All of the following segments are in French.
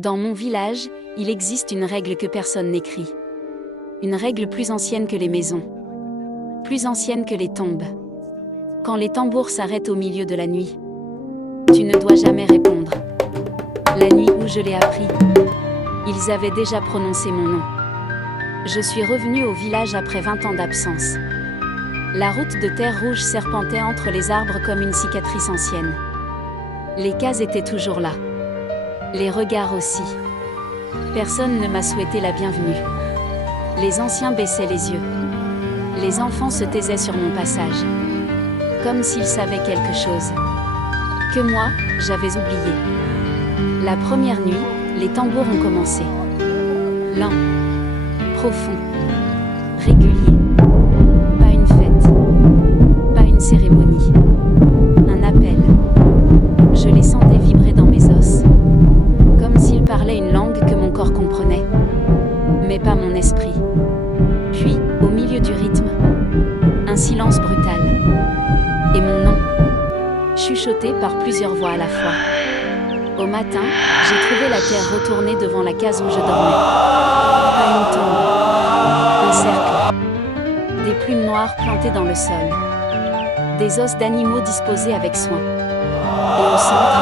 Dans mon village, il existe une règle que personne n'écrit. Une règle plus ancienne que les maisons. Plus ancienne que les tombes. Quand les tambours s'arrêtent au milieu de la nuit, tu ne dois jamais répondre. La nuit où je l'ai appris, ils avaient déjà prononcé mon nom. Je suis revenu au village après 20 ans d'absence. La route de terre rouge serpentait entre les arbres comme une cicatrice ancienne. Les cases étaient toujours là. Les regards aussi. Personne ne m'a souhaité la bienvenue. Les anciens baissaient les yeux. Les enfants se taisaient sur mon passage. Comme s'ils savaient quelque chose que moi, j'avais oublié. La première nuit, les tambours ont commencé. Lent, profond, régulier. Pas une fête, pas une cérémonie. Un appel. Je les sentais vibrer dans mes os. Comme s'ils parlaient une langue que mon corps comprenait. Mais pas mon esprit. Puis, au milieu du rythme, un silence brutal. Et mon nom, chuchoté par plusieurs voix à la fois. Au matin, j'ai trouvé la terre retournée devant la case où je dormais. Pas une tombe, un cercle. Des plumes noires plantées dans le sol. Des os d'animaux disposés avec soin. Et au centre,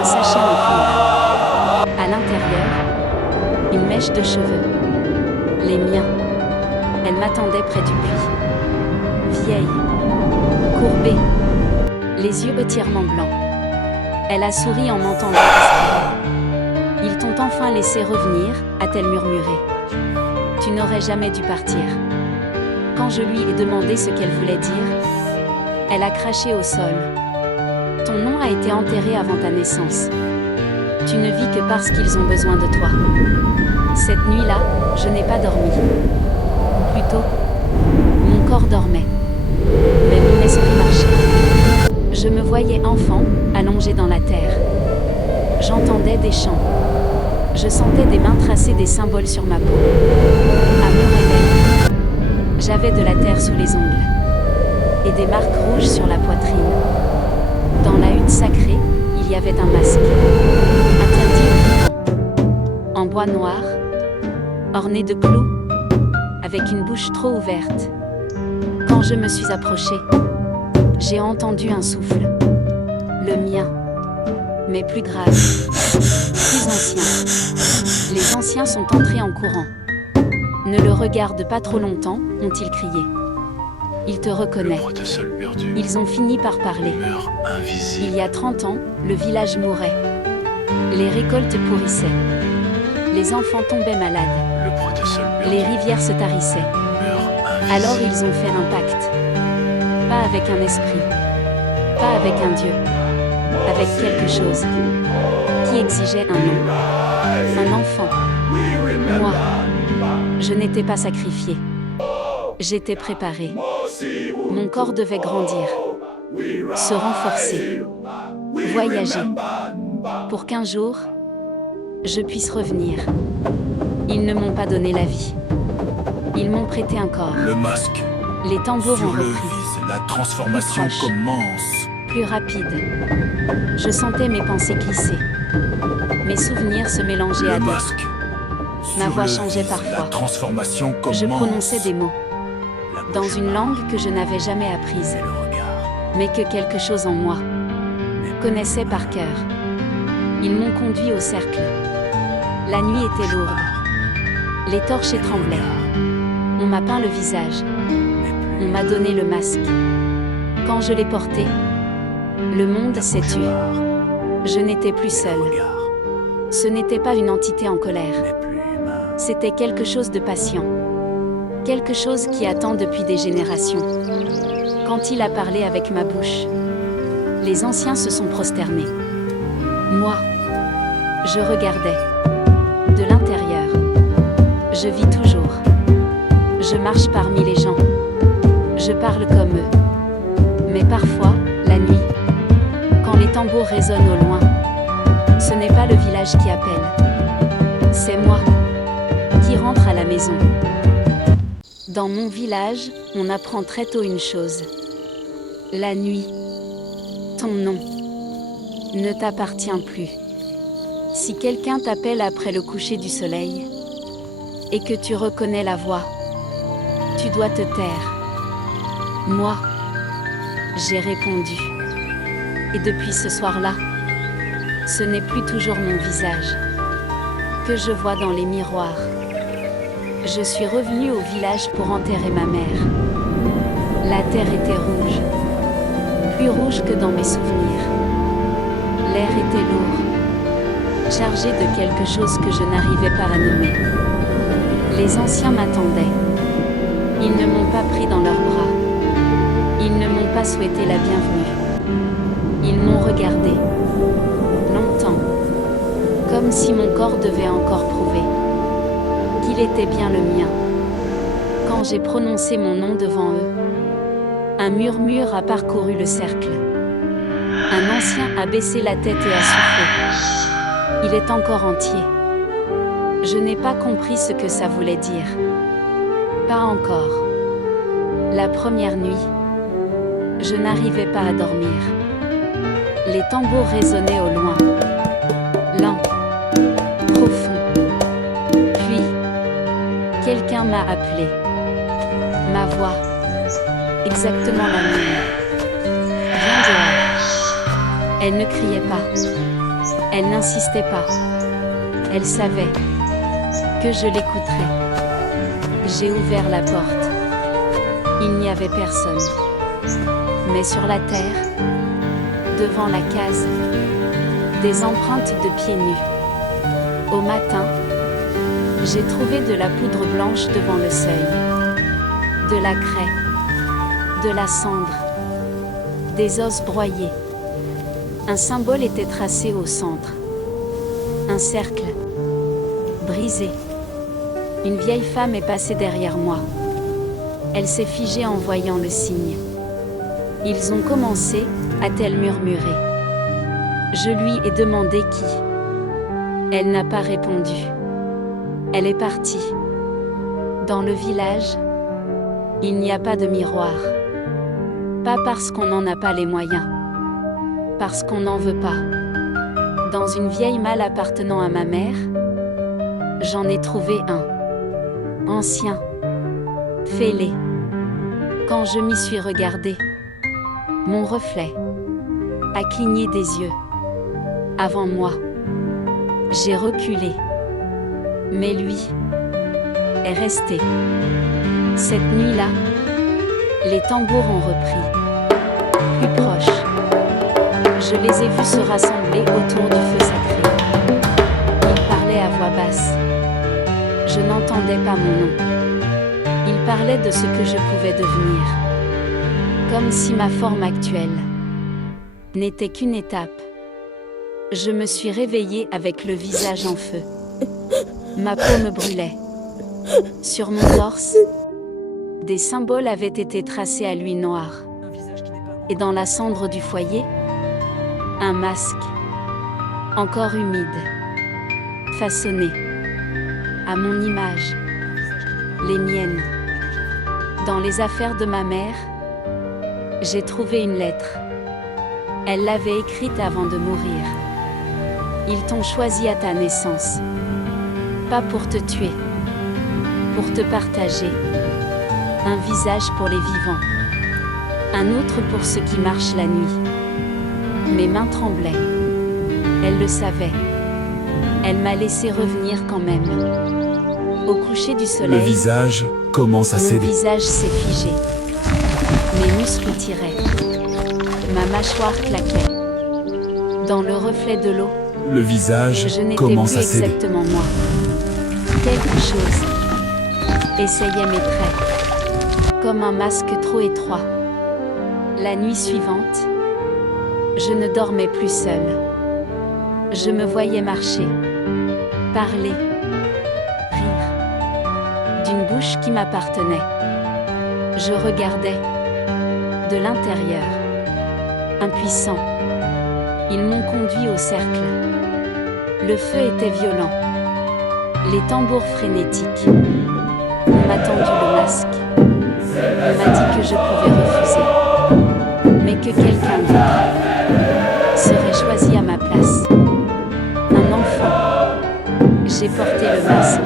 un sachet en cuir. À l'intérieur, une mèche de cheveux. Les miens. Elle m'attendait près du puits. Vieille, courbée, les yeux entièrement blancs. Elle a souri en m'entendant respirer. Ils t'ont enfin laissé revenir, a-t-elle murmuré. Tu n'aurais jamais dû partir. Quand je lui ai demandé ce qu'elle voulait dire, elle a craché au sol. Ton nom a été enterré avant ta naissance. Tu ne vis que parce qu'ils ont besoin de toi. Cette nuit-là, je n'ai pas dormi. Ou plutôt, mon corps dormait. Mais mon esprit marchait. Je me voyais enfant, allongé dans la terre. J'entendais des chants. Je sentais des mains tracer des symboles sur ma peau. À mon réveil, j'avais de la terre sous les ongles. Et des marques rouges sur la poitrine. Dans la hutte sacrée, il y avait un masque. Interdit aux vivants. En bois noir, orné de clous, avec une bouche trop ouverte. Quand je me suis approchée, j'ai entendu un souffle. Le mien. Mais plus grave. Plus ancien. Les anciens sont entrés en courant. Ne le regarde pas trop longtemps, ont-ils crié. Il te reconnaît. Ils ont fini par parler. Il y a 30 ans, le village mourait. Les récoltes pourrissaient. Les enfants tombaient malades. Les rivières se tarissaient. Alors ils ont fait un pacte. Pas avec un esprit. Pas avec un dieu. Avec quelque chose qui exigeait un nom. Un enfant. Moi. Je n'étais pas sacrifié. J'étais préparé. Mon corps devait grandir. Se renforcer. Voyager. Pour qu'un jour, je puisse revenir. Ils ne m'ont pas donné la vie. Ils m'ont prêté un corps. Le masque. Les tambours Sur ont le repris. vis, la transformation Plus proche. commence. Plus rapide. Je sentais mes pensées glisser. Mes souvenirs se mélangeaient à Le d'autres. masque. Ma Sur voix le changeait vis, parfois. La transformation commence. Je prononçais des mots, La dans bouche une noire langue que je n'avais jamais apprise, et le regard. mais que quelque chose en moi connaissait par cœur. Ils m'ont conduit au cercle. La nuit était lourde. Les torches tremblaient. On m'a peint le visage. On m'a donné le masque. Quand je l'ai porté, le monde s'est tu. Je n'étais plus seule. Ce n'était pas une entité en colère. C'était quelque chose de patient. Quelque chose qui attend depuis des générations. Quand il a parlé avec ma bouche, les anciens se sont prosternés. Moi, je regardais. De l'intérieur. Je vis toujours. Je marche parmi les gens. Je parle comme eux. Mais parfois, la nuit, quand les tambours résonnent au loin, ce n'est pas le village qui appelle. C'est moi qui rentre à la maison. Dans mon village, on apprend très tôt une chose. La nuit, ton nom ne t'appartient plus. Si quelqu'un t'appelle après le coucher du soleil, et que tu reconnais la voix, tu dois te taire. Moi, j'ai répondu. Et depuis ce soir-là, ce n'est plus toujours mon visage que je vois dans les miroirs. Je suis revenue au village pour enterrer ma mère. La terre était rouge, plus rouge que dans mes souvenirs. L'air était lourd, chargé de quelque chose que je n'arrivais pas à nommer. Les anciens m'attendaient. Ils ne m'ont pas pris dans leurs bras. Ils ne m'ont pas souhaité la bienvenue. Ils m'ont regardé, longtemps, comme si mon corps devait encore prouver qu'il était bien le mien. Quand j'ai prononcé mon nom devant eux, un murmure a parcouru le cercle. Un ancien a baissé la tête et a soufflé. Il est encore entier. Je n'ai pas compris ce que ça voulait dire. Pas encore. La première nuit, je n'arrivais pas à dormir. Les tambours résonnaient au loin, lent, profond. Puis, quelqu'un m'a appelé. Ma voix, exactement la mienne. Viens dehors. Elle ne criait pas. Elle n'insistait pas. Elle savait que je l'écouterais. J'ai ouvert la porte. Il n'y avait personne. Mais sur la terre, devant la case, des empreintes de pieds nus. Au matin, j'ai trouvé de la poudre blanche devant le seuil, de la craie, de la cendre, des os broyés. Un symbole était tracé au centre. Un cercle, brisé. Une vieille femme est passée derrière moi. Elle s'est figée en voyant le signe. Ils ont commencé, a-t-elle murmuré. Je lui ai demandé qui. Elle n'a pas répondu. Elle est partie. Dans le village, il n'y a pas de miroir. Pas parce qu'on n'en a pas les moyens. Parce qu'on n'en veut pas. Dans une vieille malle appartenant à ma mère, j'en ai trouvé un. Ancien. Fêlé. Quand je m'y suis regardée, mon reflet a cligné des yeux. Avant moi, j'ai reculé. Mais lui est resté. Cette nuit-là, les tambours ont repris. Plus proche, je les ai vus se rassembler autour du feu sacré. Ils parlaient à voix basse. Je n'entendais pas mon nom. Ils parlaient de ce que je pouvais devenir. Comme si ma forme actuelle n'était qu'une étape. Je me suis réveillée avec le visage en feu. Ma peau me brûlait. Sur mon torse, des symboles avaient été tracés à l'huile noire. Et dans la cendre du foyer, un masque, encore humide, façonné à mon image, les miennes. Dans les affaires de ma mère, j'ai trouvé une lettre. Elle l'avait écrite avant de mourir. Ils t'ont choisi à ta naissance. Pas pour te tuer, pour te partager. Un visage pour les vivants, un autre pour ceux qui marchent la nuit. Mes mains tremblaient. Elle le savait. Elle m'a laissé revenir quand même. Au coucher du soleil, Le visage commence à mon céder. visage s'est figé. Mes muscles tiraient. Ma mâchoire claquait. Dans le reflet de l'eau, Le visage je n'étais commence plus à céder. exactement moi. Quelque chose essayait mes traits, comme un masque trop étroit. La nuit suivante, je ne dormais plus seule. Je me voyais marcher, parler, rire, d'une bouche qui m'appartenait. Je regardais, de l'intérieur, impuissant. Ils m'ont conduit au cercle. Le feu était violent. Les tambours frénétiques. On m'a tendu le masque. On m'a dit que je pouvais refuser. Mais que quelqu'un d'autre serait choisi à ma place. Un enfant. J'ai porté le masque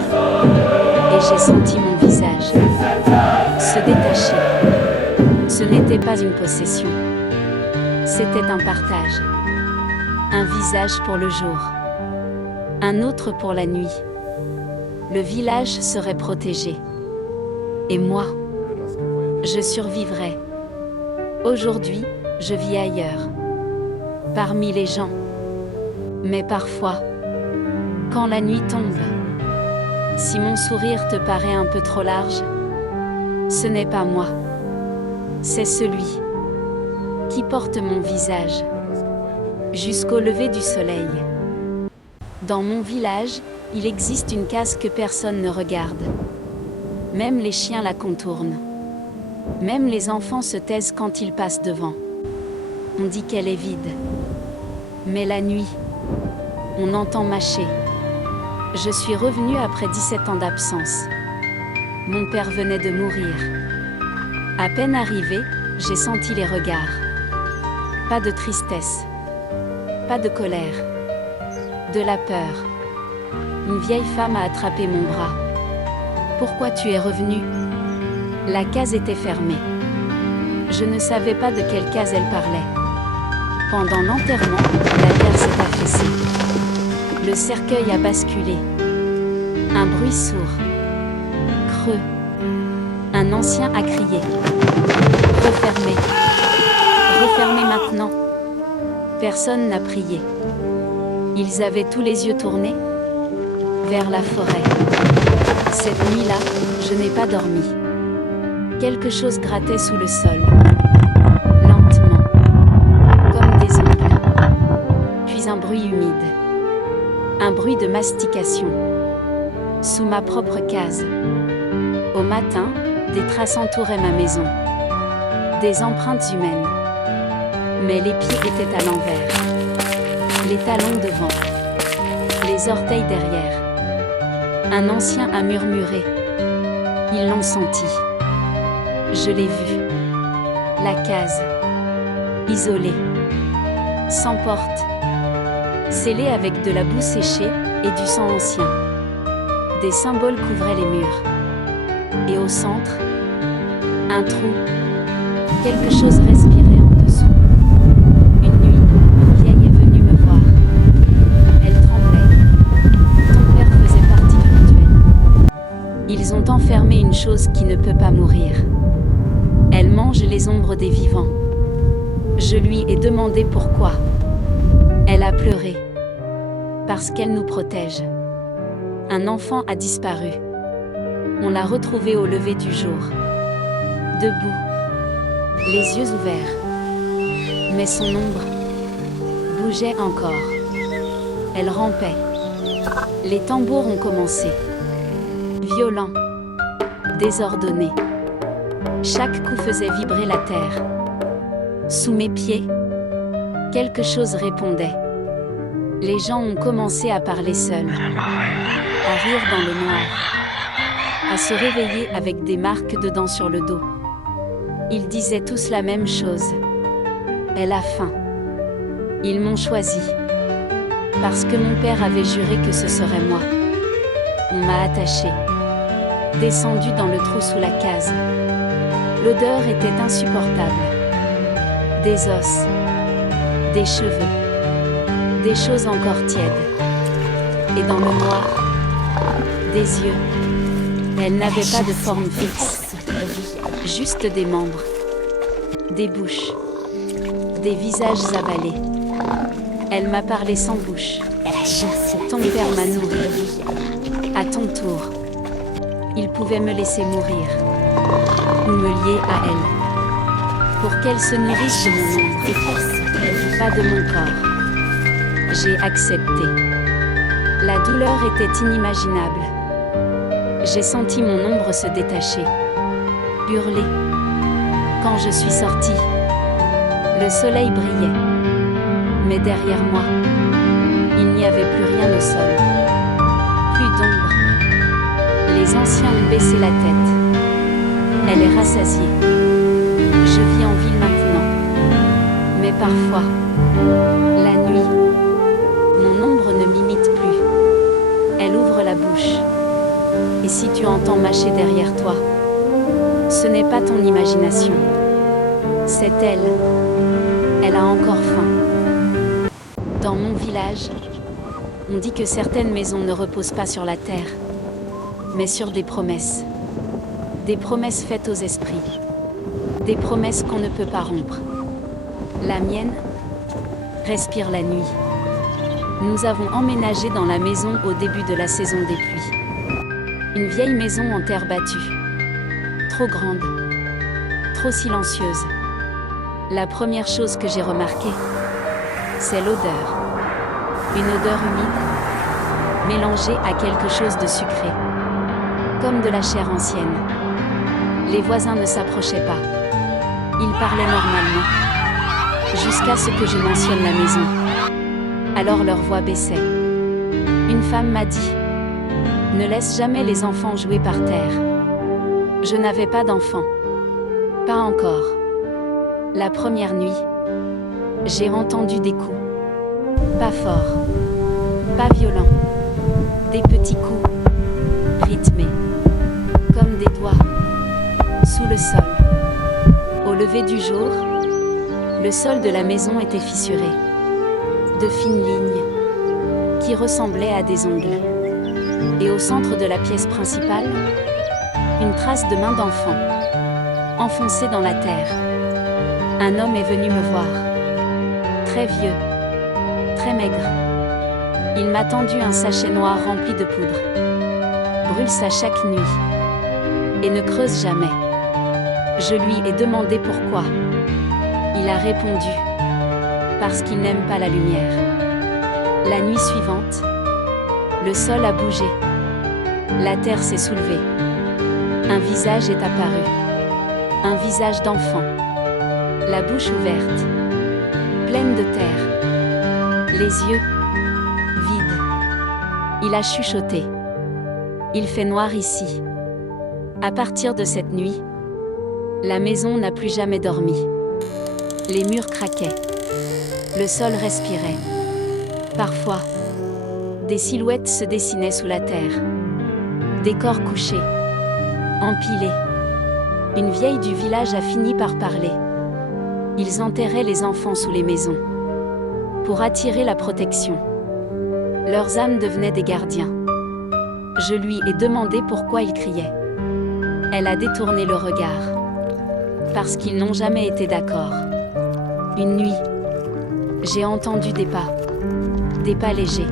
et j'ai senti mon visage se détacher. Ce n'était pas une possession, c'était un partage. Un visage pour le jour, un autre pour la nuit. Le village serait protégé. Et moi, je survivrais. Aujourd'hui, je vis ailleurs, parmi les gens. Mais parfois, quand la nuit tombe, si mon sourire te paraît un peu trop large, ce n'est pas moi, c'est celui qui porte mon visage jusqu'au lever du soleil. Dans mon village, il existe une case que personne ne regarde. Même les chiens la contournent. Même les enfants se taisent quand ils passent devant. On dit qu'elle est vide. Mais la nuit, on entend mâcher. Je suis revenue après 17 ans d'absence. Mon père venait de mourir. À peine arrivé, j'ai senti les regards. Pas de tristesse. Pas de colère. De la peur. Une vieille femme a attrapé mon bras. Pourquoi tu es revenu ? La case était fermée. Je ne savais pas de quelle case elle parlait. Pendant l'enterrement, la terre s'est affaissée. Le cercueil a basculé. Un bruit sourd. Creux. Un ancien a crié. Refermez. Refermez maintenant. Personne n'a prié. Ils avaient tous les yeux tournés vers la forêt. Cette nuit-là, je n'ai pas dormi. Quelque chose grattait sous le sol. Lentement. Comme des ongles. Puis un bruit humide. Un bruit de mastication. Sous ma propre case. Au matin, des traces entouraient ma maison. Des empreintes humaines. Mais les pieds étaient à l'envers. Les talons devant. Les orteils derrière. Un ancien a murmuré. Ils l'ont senti. Je l'ai vu. La case. Isolée. Sans porte. Scellée avec de la boue séchée et du sang ancien. Des symboles couvraient les murs. Et au centre, un trou. Quelque chose respirait en dessous. Une nuit, une vieille est venue me voir. Elle tremblait. Ton père faisait partie du rituel. Ils ont enfermé une chose qui ne peut pas mourir. Elle mange les ombres des vivants. Je lui ai demandé pourquoi. Elle a pleuré. Parce qu'elle nous protège. Un enfant a disparu. On l'a retrouvé au lever du jour. Debout. Les yeux ouverts. Mais son ombre bougeait encore. Elle rampait. Les tambours ont commencé. Violents. Désordonnés. Chaque coup faisait vibrer la terre. Sous mes pieds, quelque chose répondait. Les gens ont commencé à parler seuls, à rire dans le noir, à se réveiller avec des marques de dents sur le dos. Ils disaient tous la même chose. Elle a faim. Ils m'ont choisi. Parce que mon père avait juré que ce serait moi. On m'a attaché, descendu dans le trou sous la case. L'odeur était insupportable. Des os, des cheveux, des choses encore tièdes. Et dans le noir, des yeux. Elle n'avait pas de forme fixe, juste des membres, des bouches, des visages avalés. Elle m'a parlé sans bouche. Ton père m'a nourri. À ton tour, il pouvait me laisser mourir, ou me lier à elle, pour qu'elle se nourrisse de mon ombre, pas de mon corps. J'ai accepté. La douleur était inimaginable. J'ai senti mon ombre se détacher, hurler. Quand je suis sortie, le soleil brillait. Mais derrière moi, il n'y avait plus rien au sol. Plus d'ombre. Les anciens ont baissé la tête. Elle est rassasiée. Je vis en ville maintenant. Mais parfois, la nuit, mon ombre ne m'imite plus. Elle ouvre la tu entends mâcher derrière toi. Ce n'est pas ton imagination. C'est elle. Elle a encore faim. Dans mon village, on dit que certaines maisons ne reposent pas sur la terre, mais sur des promesses. Des promesses faites aux esprits. Des promesses qu'on ne peut pas rompre. La mienne respire la nuit. Nous avons emménagé dans la maison au début de la saison des pluies. Une vieille maison en terre battue. Trop grande. Trop silencieuse. La première chose que j'ai remarquée, c'est l'odeur. Une odeur humide, mélangée à quelque chose de sucré. Comme de la chair ancienne. Les voisins ne s'approchaient pas. Ils parlaient normalement. Jusqu'à ce que je mentionne la maison. Alors leur voix baissait. Une femme m'a dit: ne laisse jamais les enfants jouer par terre. Je n'avais pas d'enfants. Pas encore. La première nuit, j'ai entendu des coups. Pas forts. Pas violents. Des petits coups. Rythmés. Comme des doigts. Sous le sol. Au lever du jour, le sol de la maison était fissuré. De fines lignes. Qui ressemblaient à des ongles. Et au centre de la pièce principale, une trace de main d'enfant. Enfoncée dans la terre. Un homme est venu me voir. Très vieux. Très maigre. Il m'a tendu un sachet noir rempli de poudre. Brûle ça chaque nuit. Et ne creuse jamais. Je lui ai demandé pourquoi. Il a répondu: parce qu'il n'aime pas la lumière. La nuit suivante, le sol a bougé. La terre s'est soulevée. Un visage est apparu. Un visage d'enfant. La bouche ouverte. Pleine de terre. Les yeux vides. Il a chuchoté: il fait noir ici. À partir de cette nuit, la maison n'a plus jamais dormi. Les murs craquaient. Le sol respirait. Parfois, des silhouettes se dessinaient sous la terre. Des corps couchés. Empilés. Une vieille du village a fini par parler. Ils enterraient les enfants sous les maisons. Pour attirer la protection. Leurs âmes devenaient des gardiens. Je lui ai demandé pourquoi ils criaient. Elle a détourné le regard. Parce qu'ils n'ont jamais été d'accord. Une nuit, j'ai entendu des pas. Des pas légers.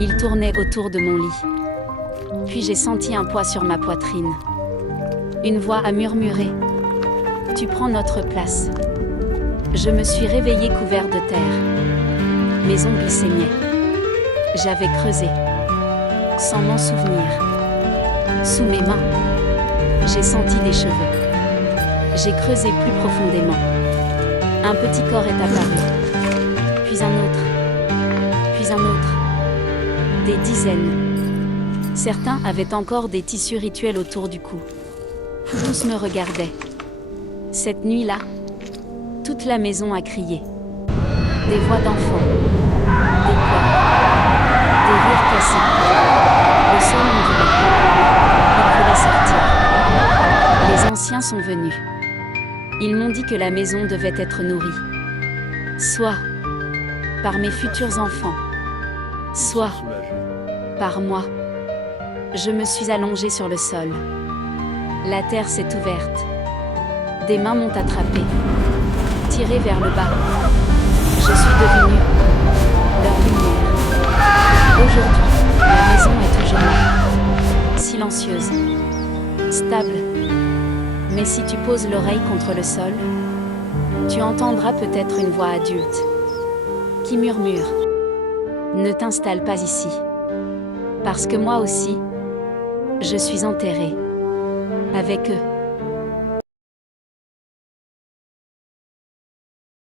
Ils tournaient autour de mon lit. Puis j'ai senti un poids sur ma poitrine. Une voix a murmuré: tu prends notre place. Je me suis réveillée couvert de terre. Mes ongles saignaient. J'avais creusé. Sans m'en souvenir. Sous mes mains, j'ai senti des cheveux. J'ai creusé plus profondément. Un petit corps est apparu. Puis un autre. Puis un autre. Des dizaines. Certains avaient encore des tissus rituels autour du cou. Tous me regardaient. Cette nuit-là, toute la maison a crié. Des voix d'enfants. Des pleurs. Des rires cassés. Le sol ondulait. Il voulait sortir. Les anciens sont venus. Ils m'ont dit que la maison devait être nourrie. Soit par mes futurs enfants, soit par moi. Je me suis allongée sur le sol. La terre s'est ouverte. Des mains m'ont attrapée, tirée vers le bas. Je suis devenue leur lumière. Aujourd'hui, la maison est toujours là, silencieuse, stable. Mais si tu poses l'oreille contre le sol, tu entendras peut-être une voix adulte qui murmure: ne t'installe pas ici. Parce que moi aussi, je suis enterrée avec eux.